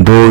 2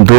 2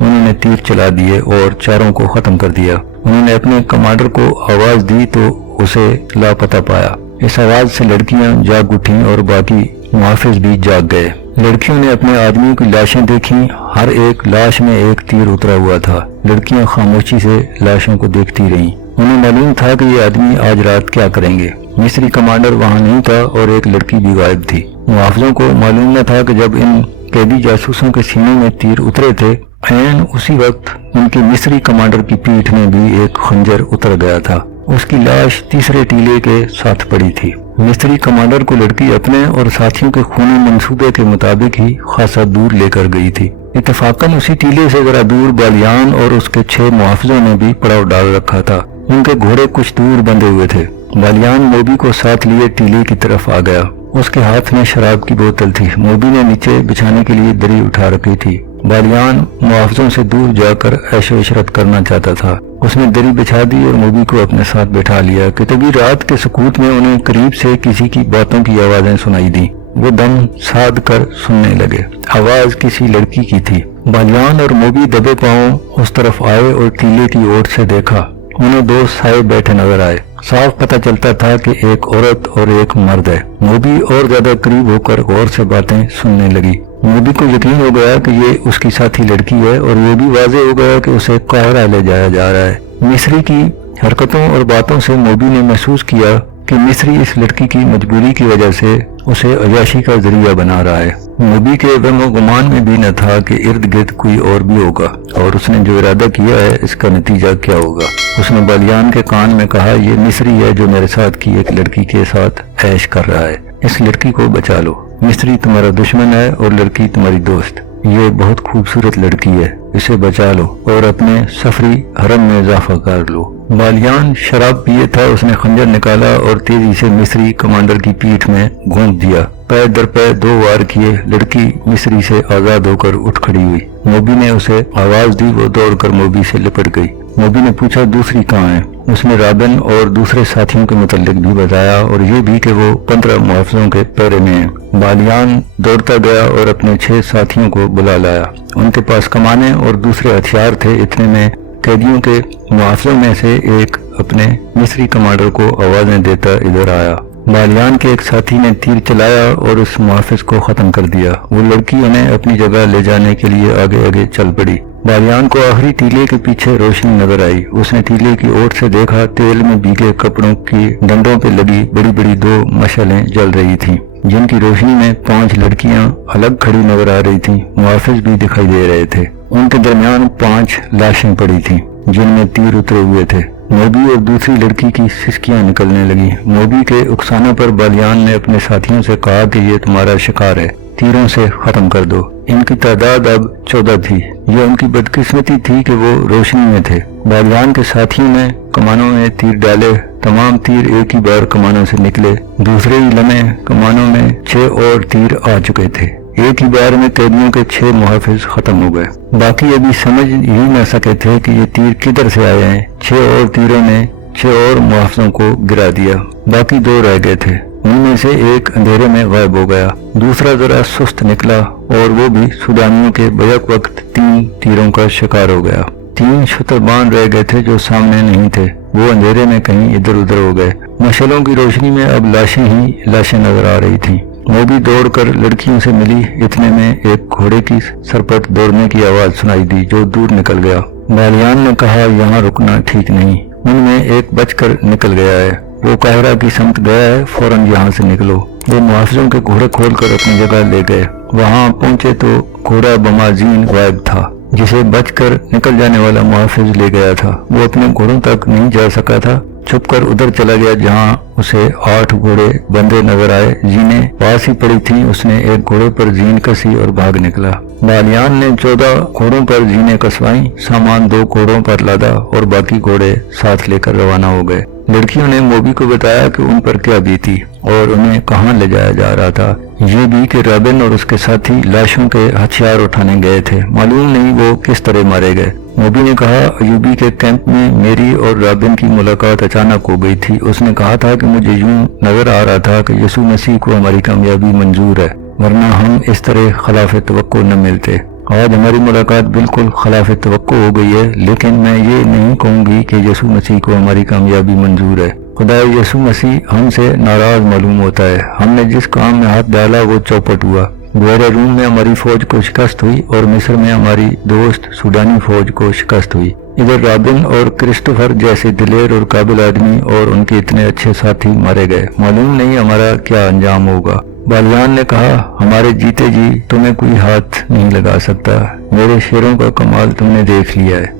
انہوں نے تیر چلا دیے اور چاروں کو ختم کر دیا۔ انہوں نے اپنے کمانڈر کو آواز دی تو اسے لاپتہ پایا۔ اس آواز سے لڑکیاں جاگ اٹھیں اور باقی محافظ بھی جاگ گئے۔ لڑکیوں نے اپنے آدمیوں کی لاشیں دیکھیں، ہر ایک لاش میں ایک تیر اترا ہوا تھا۔ لڑکیاں خاموشی سے لاشوں کو دیکھتی رہیں۔ انہیں معلوم تھا کہ یہ آدمی آج رات کیا کریں گے۔ مصری کمانڈر وہاں نہیں تھا اور ایک لڑکی بھی غائب تھی۔ محافظوں کو معلوم نہ تھا کہ جب ان قیدی جاسوسوں کے سینے میں تیر اترے تھے، عین اسی وقت ان کے مصری کمانڈر کی پیٹھ میں بھی ایک خنجر اتر گیا تھا۔ اس کی لاش تیسرے ٹیلے کے ساتھ پڑی تھی۔ مصری کمانڈر کو لڑکی اپنے اور ساتھیوں کے خونی منصوبے کے مطابق ہی خاصا دور لے کر گئی تھی۔ اتفاقاً اسی ٹیلے سے ذرا دور بالیان اور اس کے 6 محافظوں نے بھی پڑاؤ ڈال رکھا تھا۔ ان کے گھوڑے کچھ دور بندھے ہوئے تھے۔ بالیان موبی کو ساتھ لیے ٹیلے کی طرف آ گیا۔ اس کے ہاتھ میں شراب کی بوتل تھی۔ موبی نے نیچے بچھانے کے لیے دری اٹھا رکھی تھی۔ بالیان محافظوں سے دور جا کر عیش و عشرت کرنا چاہتا تھا۔ اس نے دری بچھا دی اور موبی کو اپنے ساتھ بٹھا لیا کہ تبھی رات کے سکوت میں انہیں قریب سے کسی کی باتوں کی آوازیں سنائی دی۔ وہ دم ساد کر سننے لگے۔ آواز کسی لڑکی کی تھی۔ بالیان اور موبی دبے پاؤں اس طرف آئے اور ٹیلے کی اوٹ سے دیکھا۔ انہیں 2 سائے بیٹھے نظر آئے۔ صاف پتہ چلتا تھا کہ ایک عورت اور ایک مرد ہے۔ موبی اور زیادہ قریب ہو کر غور سے باتیں سننے لگی۔ موبی کو یقین ہو گیا کہ یہ اس کی ساتھی لڑکی ہے اور یہ بھی واضح ہو گیا کہ اسے قاہرہ لے جایا جا رہا ہے۔ مصری کی حرکتوں اور باتوں سے موبی نے محسوس کیا کہ مصری اس لڑکی کی مجبوری کی وجہ سے اسے عیاشی کا ذریعہ بنا رہا ہے۔ موبی کے وہم و گمان میں بھی نہ تھا کہ ارد گرد کوئی اور بھی ہوگا اور اس نے جو ارادہ کیا ہے اس کا نتیجہ کیا ہوگا۔ اس نے بالیان کے کان میں کہا، یہ مصری ہے جو میرے ساتھ کی ایک لڑکی کے ساتھ عیش کر رہا ہے۔ اس لڑکی کو بچا لو۔ مصری تمہارا دشمن ہے اور لڑکی تمہاری دوست۔ یہ بہت خوبصورت لڑکی ہے، اسے بچا لو اور اپنے سفری حرم میں اضافہ کر لو۔ بالیان شراب پیے تھا۔ اس نے خنجر نکالا اور تیزی سے مصری کمانڈر کی پیٹھ میں گھونپ دیا۔ پے در پے 2 وار کیے۔ لڑکی مصری سے آزاد ہو کر اٹھ کھڑی ہوئی۔ موبی نے اسے آواز دی، وہ دوڑ کر موبی سے لپٹ گئی۔ موبی نے پوچھا، دوسری کہاں ہے؟ اس نے رابن اور دوسرے ساتھیوں کے متعلق بھی بتایا اور یہ بھی کہ وہ 15 محافظوں کے پہرے میں ہیں۔ بالیان دوڑتا گیا اور اپنے 6 ساتھیوں کو بلا لایا۔ ان کے پاس کمانیں اور دوسرے ہتھیار تھے۔ اتنے میں قیدیوں کے محافظوں میں سے ایک اپنے مصری کمانڈر کو آوازیں دیتا ادھر آیا۔ بالیان کے ایک ساتھی نے تیر چلایا اور اس محافظ کو ختم کر دیا۔ وہ لڑکی انہیں اپنی جگہ لے جانے کے لیے آگے آگے چل پڑی۔ بالیان کو آخری ٹیلے کے پیچھے روشنی نظر آئی۔ اس نے ٹیلے کی اوٹ سے دیکھا، تیل میں بھیگے کپڑوں کی ڈنڈوں پہ لگی بڑی بڑی 2 مشعلیں جل رہی تھیں، جن کی روشنی میں 5 لڑکیاں الگ کھڑی نظر آ رہی تھیں۔ محافظ بھی دکھائی دے رہے تھے۔ ان کے درمیان 5 لاشیں پڑی تھیں جن میں تیر اترے ہوئے تھے۔ موبی اور دوسری لڑکی کی سسکیاں نکلنے لگیں۔ موبی کے اکسانے پر بالیان نے اپنے ساتھیوں سے کہا کہ یہ تمہارا شکار ہے، تیروں سے ختم کر دو۔ ان کی تعداد اب 14 تھی۔ یہ ان کی بدقسمتی تھی کہ وہ روشنی میں تھے۔ بالیان کے ساتھیوں نے کمانوں میں تیر ڈالے۔ تمام تیر ایک ہی بار کمانوں سے نکلے۔ دوسرے ہی لمحے کمانوں میں 6 اور تیر آ چکے تھے۔ ایک ہی بار میں قیدیوں کے 6 محافظ ختم ہو گئے۔ باقی ابھی سمجھ ہی نہ سکے تھے کہ یہ تیر کدھر سے آئے ہیں۔ 6 اور تیروں نے 6 اور محافظوں کو گرا دیا۔ باقی 2 رہ گئے تھے۔ ان میں سے ایک اندھیرے میں غائب ہو گیا، دوسرا ذرا سست نکلا اور وہ بھی سودانیوں کے بیک وقت 3 تیروں کا شکار ہو گیا۔ 3 شتربان رہ گئے تھے جو سامنے نہیں تھے، وہ اندھیرے میں کہیں ادھر ادھر ہو گئے۔ مشعلوں کی روشنی میں اب لاشیں ہی لاشیں نظر آ رہی تھیں۔ موبی دوڑ کر لڑکیوں سے ملی۔ اتنے میں ایک گھوڑے کی سرپٹ دوڑنے کی آواز سنائی دی جو دور نکل گیا۔ بالیان نے کہا، یہاں رکنا ٹھیک نہیں۔ ان میں ایک بچ کر نکل گیا ہے، وہ قاہرہ کی سمت گیا ہے، فوراً یہاں سے نکلو۔ وہ محافظوں کے گھوڑے کھول کر اپنی جگہ لے گئے۔ وہاں پہنچے تو گھوڑا بمازین غائب تھا، جسے بچ کر نکل جانے والا محافظ لے گیا تھا۔ وہ اپنے گھوڑوں تک نہیں جا سکا تھا، چھپ کر ادھر چلا گیا جہاں اسے 8 گھوڑے بندے نظر آئے۔ زینیں پاس ہی پڑی تھیں۔ اس نے ایک گھوڑے پر زین کسی اور بھاگ نکلا۔ بالیان نے 14 گھوڑوں پر زینیں کسوائیں، سامان 2 گھوڑوں پر لادا اور باقی گھوڑے ساتھ لے کر روانہ ہو گئے۔ لڑکیوں نے موبی کو بتایا کہ ان پر کیا بیتی اور انہیں کہاں لے جایا جا رہا تھا، یہ بھی کہ رابن اور اس کے ساتھی لاشوں کے ہتھیار اٹھانے گئے تھے۔ معلوم نہیں وہ کس طرح مارے گئے۔ موبی نے کہا، ایوبی کے کیمپ میں میری اور رابن کی ملاقات اچانک ہو گئی تھی۔ اس نے کہا تھا کہ مجھے یوں نظر آ رہا تھا کہ یسوع مسیح کو ہماری کامیابی منظور ہے، ورنہ ہم اس طرح خلاف توقع نہ ملتے۔ آج ہماری ملاقات بالکل خلاف توقع ہو گئی ہے، لیکن میں یہ نہیں کہوں گی کہ یسوع مسیح کو ہماری کامیابی منظور ہے۔ خدا یسوع مسیح ہم سے ناراض معلوم ہوتا ہے۔ ہم نے جس کام میں ہاتھ ڈالا وہ چوپٹ ہوا۔ غیر روم میں ہماری فوج کو شکست ہوئی اور مصر میں ہماری دوست سوڈانی فوج کو شکست ہوئی۔ ادھر رابن اور کرسٹوفر جیسے دلیر اور قابل آدمی اور ان کے اتنے اچھے ساتھی مارے گئے۔ معلوم نہیں ہمارا کیا انجام ہوگا۔ بالیان نے کہا، ہمارے جیتے جی تمہیں کوئی ہاتھ نہیں لگا سکتا۔ میرے شیروں کا کمال تم نے دیکھ لیا ہے۔